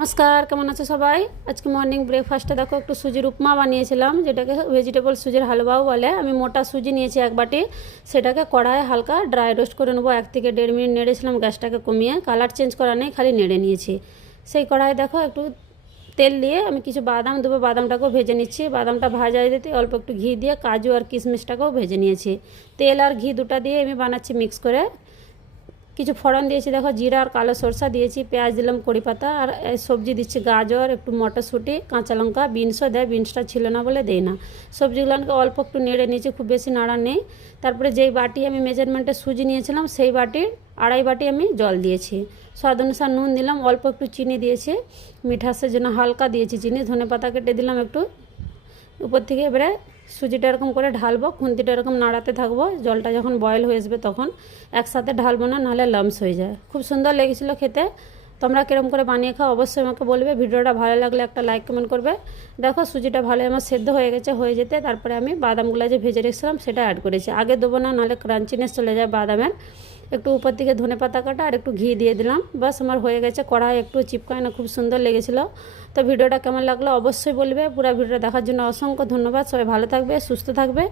নমস্কার, কেমন আছো সবাই? আজকে মর্নিং ব্রেকফাস্টে দেখো একটু সুজির উপমা বানিয়েছিলাম, যেটাকে ভেজিটেবল সুজির হালুয়াও বলে। আমি মোটা সুজি নিয়েছি এক বাটি, সেটাকে কড়াইয়ে হালকা ড্রাই রোস্ট করে নেব। এক থেকে দেড় মিনিট নেড়েছিলাম গ্যাসটাকে কমিয়ে। কালার চেঞ্জ করা নেই, খালি নেড়ে নিয়েছি। সেই কড়াইয়ে দেখো একটু তেল দিয়ে আমি কিছু বাদাম দেবো। বাদামটাকেও ভেজে নিচ্ছি। বাদামটা ভাজা দিতে অল্প একটু ঘি দিয়ে কাজু আর কিশমিশটাকেও ভেজে নিয়েছি। তেল আর ঘি দুটা দিয়ে আমি বানাচ্ছি মিক্স করে। কিছু ফোড়ন দিয়েছি, দেখো জিরা আর কালো সরষা দিয়েছি, পেঁয়াজ দিলাম কড়ি পাতা আর সবজি দিচ্ছি গাজর, একটু মটরশুঁটি, কাঁচা লঙ্কা, বিনসও দেয়, বিনসটা ছিল না বলে দেই না। সবজিগুলোকে অল্প একটু নেড়ে নিয়েছি, খুব বেশি নাড়া নেই। তারপরে যেই বাটি আমি মেজারমেন্টে সুজি নিয়েছিলাম, সেই বাটির আড়াই বাটি আমি জল দিয়েছি। স্বাদ অনুসার নুন দিলাম, অল্প একটু চিনি দিয়েছি। মিঠাসের জন্য হালকা দিয়েছি চিনি ধনে পাতা কেটে দিলাম একটু। উপর থেকে এবারে সুজিটা এরকম করে ঢালবো, খুন্তিটা এরকম নাড়াতে থাকব, জলটা যখন বয়েল হয়ে আসবে তখন একসাথে ঢালবো না, নাহলে লামস হয়ে যায়। খুব সুন্দর লেগেছিলো খেতে। তোমরা কিরম করে বানিয়ে খাও, অবশ্যই আমাকে বলবে। ভিডিওটা ভালো লাগলে একটা লাইক কমেন্ট করবে। দেখো, সুজিটা ভালো আমার সেদ্ধ হয়ে গেছে, হয়ে যেতে, তারপরে আমি বাদামগুলো যে ভেজে রেখেছিলাম, সেটা অ্যাড করেছি। আগে দেবো না, নাহলে ক্রাঞ্চিনেস চলে যায় বাদামের। একটু উপর থেকে ধনে পাতা কাটা আর একটু ঘি দিয়ে দিলাম। বাস, আমার হয়ে গেছে, কড়াই একটু চিপকায় না, খুব সুন্দর লেগেছিলো। তো ভিডিওটা কেমন লাগল অবশ্যই বলবে। পুরো ভিডিওটা দেখার জন্য অসংখ্য ধন্যবাদ। সবাই ভালো থাকবে, সুস্থ থাকবে।